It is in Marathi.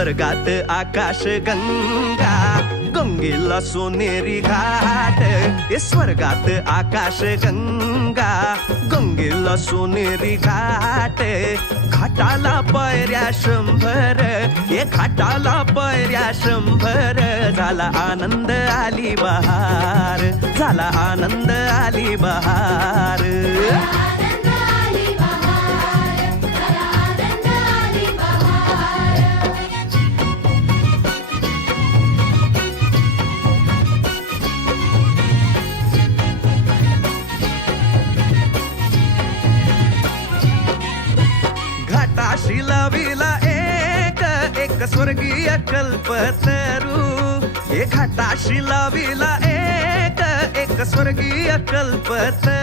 स्वर्गात आकाश गंगा, गंगेला सोनेरी घाट. स्वर्गात आकाश गंगा, गंगेला सोनेरी घाट. घाटाला पायऱ्या 100, घाटाला पायऱ्या 100. झाला आनंद आली बहार, झाला आनंद आली बहार. घाटाशी लाविला एक स्वर्गीय कल्पतरू. घाटाशी लाविला एक स्वर्गीय कल्पतरू.